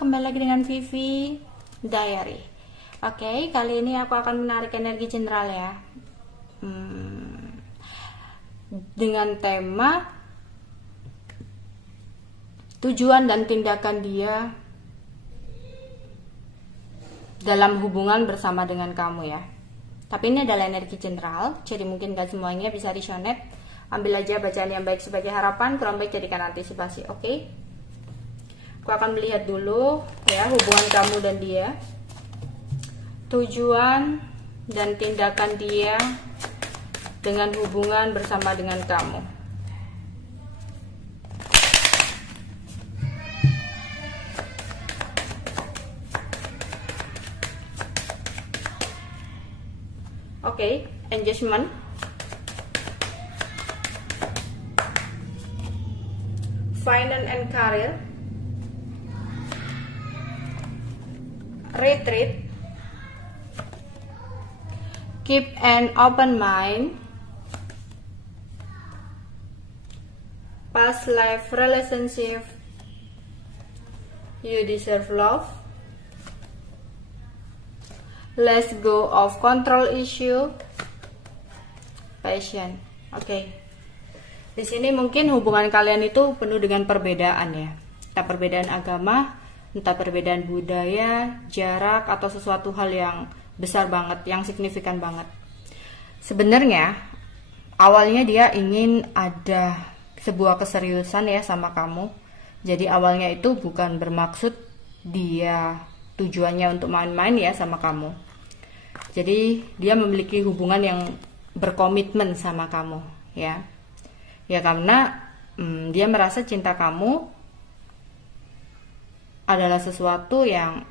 kembali lagi dengan Vivi Diary. Oke, kali ini aku akan menarik energi general ya, dengan tema tujuan dan tindakan dia dalam hubungan bersama dengan kamu ya. Tapi ini adalah energi general, jadi mungkin gak semuanya bisa resonate. Ambil aja bacaan yang baik sebagai harapan, kurang baik jadikan antisipasi. Oke? Aku akan melihat dulu ya hubungan kamu dan dia, tujuan dan tindakan dia dengan hubungan bersama dengan kamu. Oke, engagement, finance and career, retreat, keep an open mind, past life relationship, you deserve love, let's go of control issue, passion. Oke. Di sini mungkin hubungan kalian itu penuh dengan perbedaan ya. Entah perbedaan agama, entah perbedaan budaya, jarak, atau sesuatu hal yang besar banget, yang signifikan banget. Sebenarnya awalnya dia ingin ada sebuah keseriusan ya sama kamu. Jadi awalnya itu bukan bermaksud dia tujuannya untuk main-main ya sama kamu. Jadi dia memiliki hubungan yang berkomitmen sama kamu ya. Ya karena dia merasa cinta kamu adalah sesuatu yang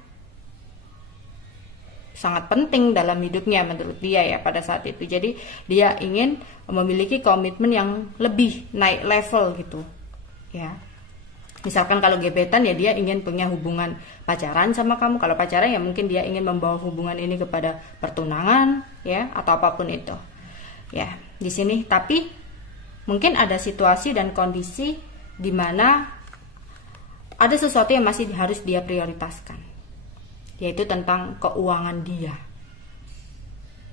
sangat penting dalam hidupnya menurut dia ya pada saat itu. Jadi dia ingin memiliki komitmen yang lebih naik level gitu ya. Misalkan kalau gebetan ya dia ingin punya hubungan pacaran sama kamu. Kalau pacaran ya mungkin dia ingin membawa hubungan ini kepada pertunangan ya atau apapun itu. Ya, di sini tapi mungkin ada situasi dan kondisi di mana ada sesuatu yang masih harus dia prioritaskan, yaitu tentang keuangan dia.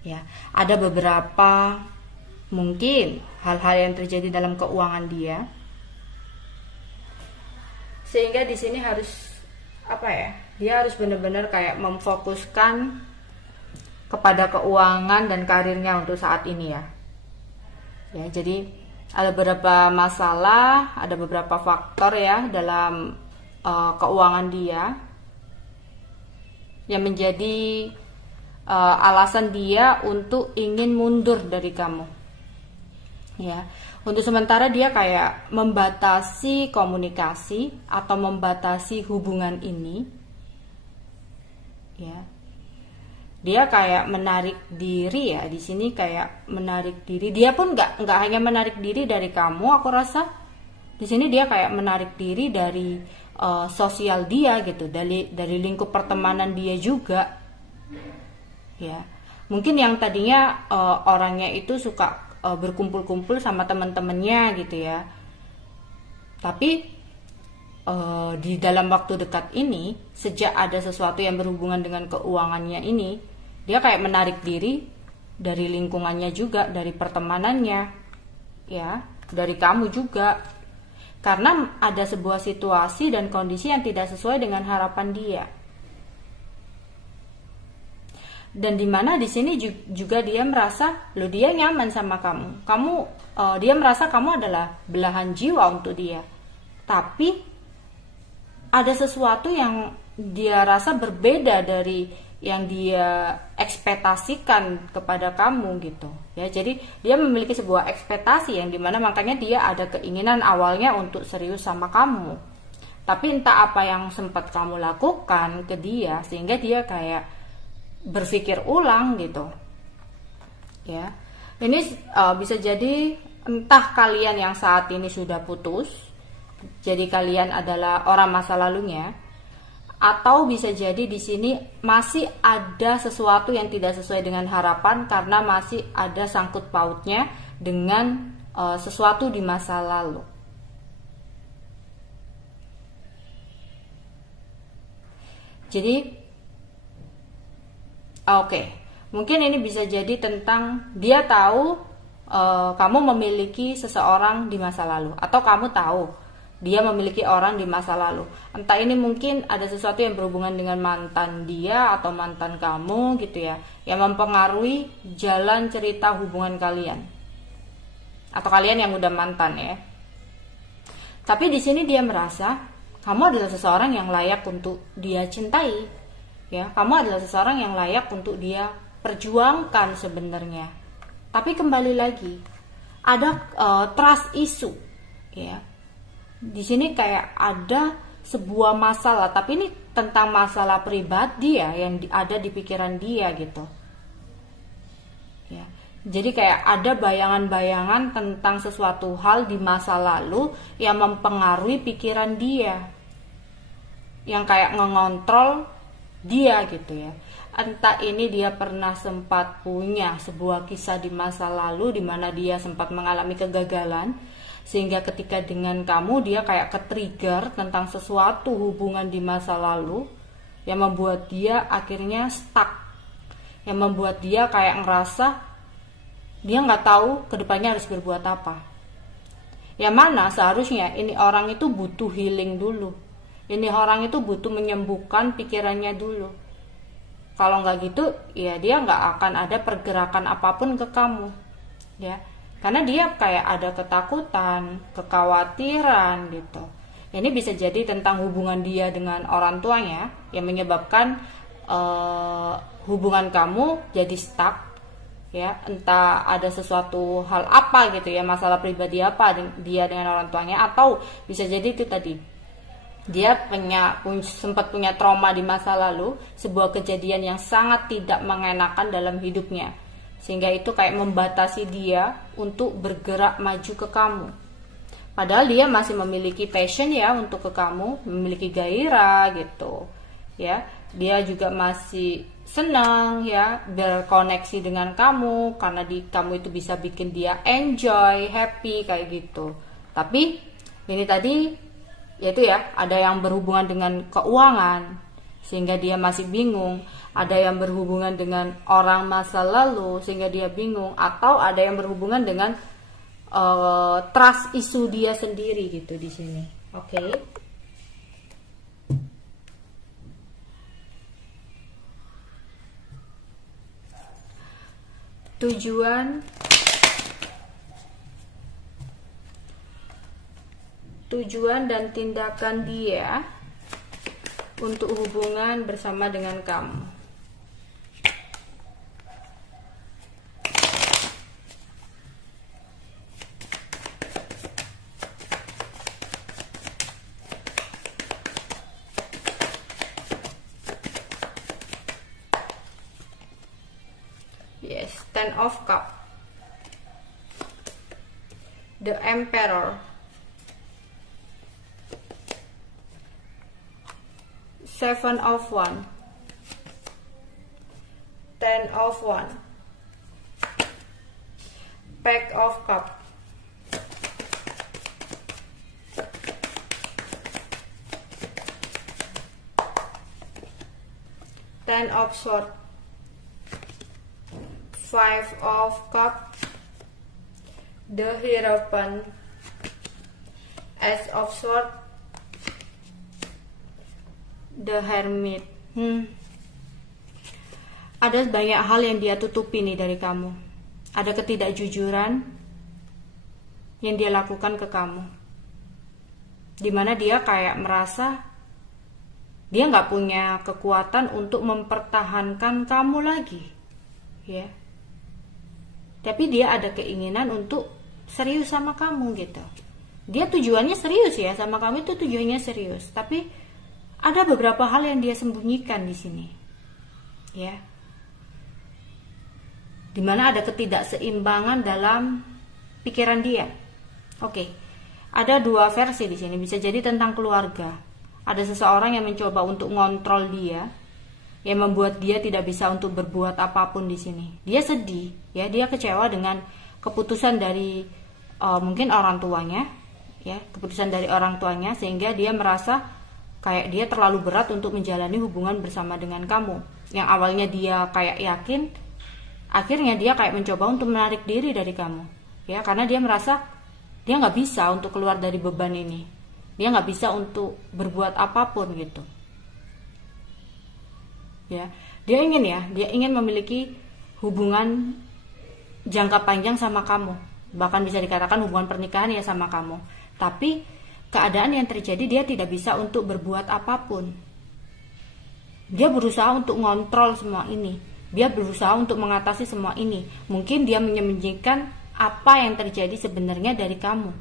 Ya, ada beberapa mungkin hal-hal yang terjadi dalam keuangan dia, sehingga di sini harus apa ya? Dia harus benar-benar kayak memfokuskan kepada keuangan dan karirnya untuk saat ini ya. Ya, jadi ada beberapa masalah, ada beberapa faktor ya dalam keuangan dia yang menjadi alasan dia untuk ingin mundur dari kamu. Ya, untuk sementara dia kayak membatasi komunikasi atau membatasi hubungan ini. Ya. Dia kayak menarik diri ya, di sini kayak menarik diri. Dia pun nggak hanya menarik diri dari kamu, aku rasa di sini dia kayak menarik diri dari sosial dia gitu, dari lingkup pertemanan dia juga. Ya, mungkin yang tadinya orangnya itu suka berkumpul-kumpul sama teman-temannya gitu ya. Tapi di dalam waktu dekat ini, sejak ada sesuatu yang berhubungan dengan keuangannya ini, dia kayak menarik diri dari lingkungannya juga, dari pertemanannya, ya, dari kamu juga, karena ada sebuah situasi dan kondisi yang tidak sesuai dengan harapan dia. Dan dimana di sini juga dia merasa, loh dia nyaman sama kamu, dia merasa kamu adalah belahan jiwa untuk dia, tapi ada sesuatu yang dia rasa berbeda dari yang dia ekspektasikan kepada kamu gitu ya. Jadi dia memiliki sebuah ekspektasi yang dimana makanya dia ada keinginan awalnya untuk serius sama kamu, tapi entah apa yang sempat kamu lakukan ke dia sehingga dia kayak berpikir ulang gitu ya. Ini bisa jadi entah kalian yang saat ini sudah putus, jadi kalian adalah orang masa lalunya, atau bisa jadi di sini masih ada sesuatu yang tidak sesuai dengan harapan karena masih ada sangkut pautnya dengan sesuatu di masa lalu. Jadi oke, mungkin ini bisa jadi tentang dia tahu kamu memiliki seseorang di masa lalu, atau kamu tahu dia memiliki orang di masa lalu. Entah ini mungkin ada sesuatu yang berhubungan dengan mantan dia atau mantan kamu gitu ya, yang mempengaruhi jalan cerita hubungan kalian, atau kalian yang udah mantan ya. Tapi di sini dia merasa kamu adalah seseorang yang layak untuk dia cintai, ya. Kamu adalah seseorang yang layak untuk dia perjuangkan sebenarnya. Tapi kembali lagi ada trust issue, ya. Di sini kayak ada sebuah masalah, tapi ini tentang masalah pribadi ya, yang ada di pikiran dia gitu. Ya. Jadi kayak ada bayangan-bayangan tentang sesuatu hal di masa lalu yang mempengaruhi pikiran dia, yang kayak ngontrol dia gitu ya. Entah ini dia pernah sempat punya sebuah kisah di masa lalu di mana dia sempat mengalami kegagalan, sehingga ketika dengan kamu dia kayak ke-trigger tentang sesuatu hubungan di masa lalu yang membuat dia akhirnya stuck, yang membuat dia kayak ngerasa dia nggak tahu kedepannya harus berbuat apa. Yang mana seharusnya ini orang itu butuh healing dulu, ini orang itu butuh menyembuhkan pikirannya dulu. Kalau nggak gitu, ya dia nggak akan ada pergerakan apapun ke kamu, ya. Karena dia kayak ada ketakutan, kekhawatiran gitu. Ini bisa jadi tentang hubungan dia dengan orang tuanya yang menyebabkan hubungan kamu jadi stuck, ya. Entah ada sesuatu hal apa gitu ya, masalah pribadi apa dia dengan orang tuanya, atau bisa jadi itu tadi dia sempat punya trauma di masa lalu, sebuah kejadian yang sangat tidak mengenakan dalam hidupnya, sehingga itu kayak membatasi dia untuk bergerak maju ke kamu. Padahal dia masih memiliki passion ya untuk ke kamu, memiliki gairah gitu ya. Dia juga masih senang ya berkoneksi dengan kamu, karena di kamu itu bisa bikin dia enjoy, happy kayak gitu. Tapi ini tadi yaitu ya, ada yang berhubungan dengan keuangan sehingga dia masih bingung, ada yang berhubungan dengan orang masa lalu sehingga dia bingung, atau ada yang berhubungan dengan trust issue dia sendiri gitu di sini. Oke. Tujuan dan tindakan dia untuk hubungan bersama dengan kamu. Yes, Ten of Cups, the Emperor, Seven of Wands, Ten of Wands, Pack of Cups, Ten of Swords, Five of Cups, the Hierophant, Ace of Swords, the Hermit. Ada banyak hal yang dia tutupi nih dari kamu. Ada ketidakjujuran yang dia lakukan ke kamu, dimana dia kayak merasa dia nggak punya kekuatan untuk mempertahankan kamu lagi, ya. Tapi dia ada keinginan untuk serius sama kamu gitu. Dia tujuannya serius ya sama kamu, itu tujuannya serius. Tapi ada beberapa hal yang dia sembunyikan di sini, ya. Dimana ada ketidakseimbangan dalam pikiran dia. Oke, ada dua versi di sini. Bisa jadi tentang keluarga. Ada seseorang yang mencoba untuk ngontrol dia, yang membuat dia tidak bisa untuk berbuat apapun di sini. Dia sedih, ya. Dia kecewa dengan keputusan dari mungkin orang tuanya, ya. Keputusan dari orang tuanya, sehingga dia merasa kayak dia terlalu berat untuk menjalani hubungan bersama dengan kamu. Yang awalnya dia kayak yakin, akhirnya dia kayak mencoba untuk menarik diri dari kamu, ya, karena dia merasa dia nggak bisa untuk keluar dari beban ini, dia nggak bisa untuk berbuat apapun gitu, ya. Dia ingin memiliki hubungan jangka panjang sama kamu, bahkan bisa dikatakan hubungan pernikahan ya sama kamu. Tapi keadaan yang terjadi, dia tidak bisa untuk berbuat apapun. Dia berusaha untuk ngontrol semua ini, dia berusaha untuk mengatasi semua ini. Mungkin dia menyembunyikan apa yang terjadi sebenarnya dari kamu,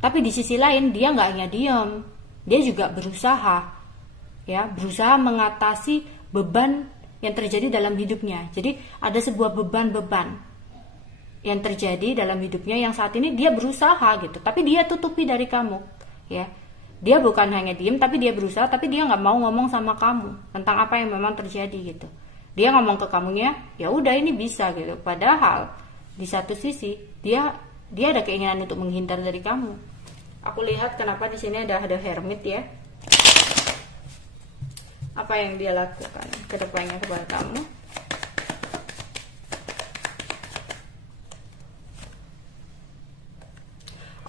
tapi di sisi lain dia nggak hanya diam, dia juga berusaha mengatasi beban yang terjadi dalam hidupnya. Jadi ada sebuah beban-beban yang terjadi dalam hidupnya yang saat ini dia berusaha gitu, tapi dia tutupi dari kamu, ya. Dia bukan hanya diem, tapi dia berusaha, tapi dia nggak mau ngomong sama kamu tentang apa yang memang terjadi gitu. Dia ngomong ke kamunya, ya udah ini bisa gitu. Padahal di satu sisi dia ada keinginan untuk menghindar dari kamu. Aku lihat kenapa di sini ada hermit ya. Apa yang dia lakukan ke depannya kepada kamu?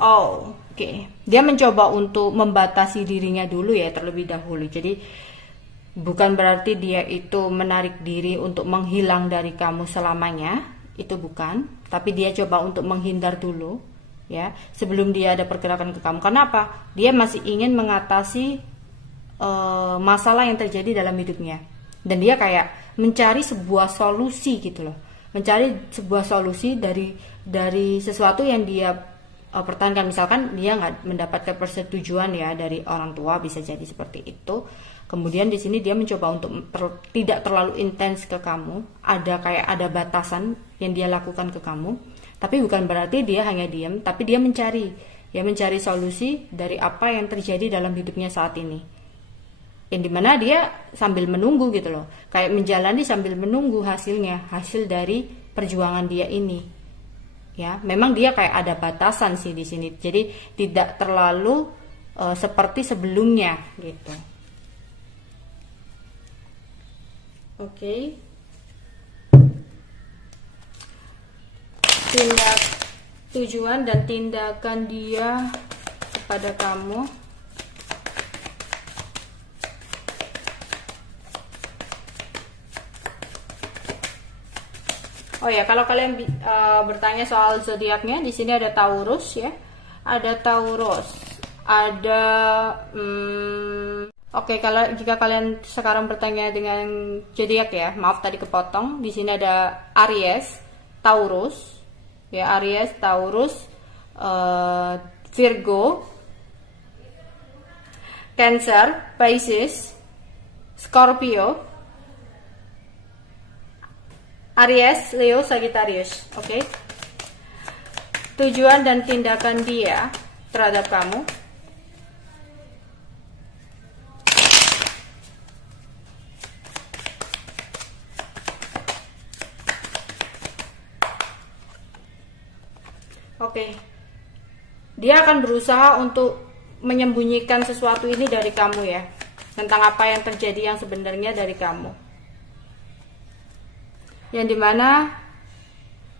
Oh, oke. Dia mencoba untuk membatasi dirinya dulu ya terlebih dahulu. Jadi bukan berarti dia itu menarik diri untuk menghilang dari kamu selamanya, itu bukan. Tapi dia coba untuk menghindar dulu, ya, sebelum dia ada pergerakan ke kamu. Kenapa? Dia masih ingin mengatasi masalah yang terjadi dalam hidupnya, dan dia kayak mencari sebuah solusi gitu loh, mencari sebuah solusi dari sesuatu yang dia pertahankan. Misalkan dia nggak mendapatkan persetujuan ya dari orang tua, bisa jadi seperti itu. Kemudian di sini dia mencoba untuk tidak terlalu intens ke kamu, ada batasan yang dia lakukan ke kamu, tapi bukan berarti dia hanya diam, tapi dia mencari solusi dari apa yang terjadi dalam hidupnya saat ini. Yang dimana dia sambil menunggu gitu loh, kayak menjalani sambil menunggu hasil dari perjuangan dia ini, ya. Memang dia kayak ada batasan sih di sini, jadi tidak terlalu seperti sebelumnya gitu. Oke. Tujuan dan tindakan dia kepada kamu. Oh ya, kalau kalian bertanya soal zodiaknya, di sini ada Taurus ya, ada Taurus, ada. Oke, kalau jika kalian sekarang bertanya dengan zodiak ya, maaf tadi kepotong. Di sini ada Aries, Taurus, ya, Aries, Taurus, Virgo, Cancer, Pisces, Scorpio, Aries, Leo, Sagittarius. Oke. Tujuan dan tindakan dia terhadap kamu. Oke. Dia akan berusaha untuk menyembunyikan sesuatu ini dari kamu ya, tentang apa yang terjadi yang sebenarnya dari kamu. Yang dimana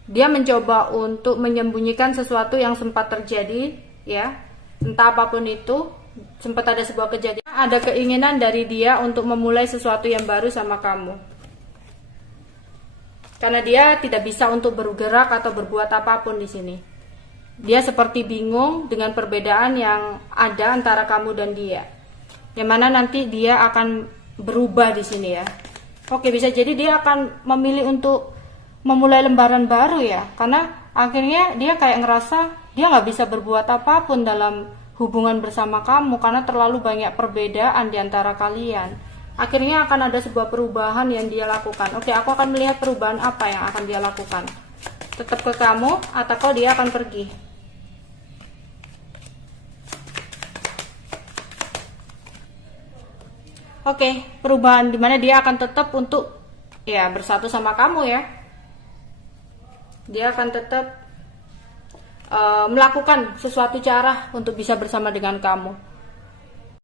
dia mencoba untuk menyembunyikan sesuatu yang sempat terjadi ya, entah apapun itu. Sempat ada sebuah kejadian, ada keinginan dari dia untuk memulai sesuatu yang baru sama kamu, karena dia tidak bisa untuk bergerak atau berbuat apapun di sini. Dia seperti bingung dengan perbedaan yang ada antara kamu dan dia, yang mana nanti dia akan berubah di sini ya. Oke, bisa jadi dia akan memilih untuk memulai lembaran baru ya, karena akhirnya dia kayak ngerasa dia nggak bisa berbuat apapun dalam hubungan bersama kamu karena terlalu banyak perbedaan di antara kalian. Akhirnya akan ada sebuah perubahan yang dia lakukan. Oke, aku akan melihat perubahan apa yang akan dia lakukan. Tetap ke kamu atau dia akan pergi? Oke, perubahan dimana dia akan tetap untuk ya bersatu sama kamu ya. Dia akan tetap melakukan sesuatu cara untuk bisa bersama dengan kamu.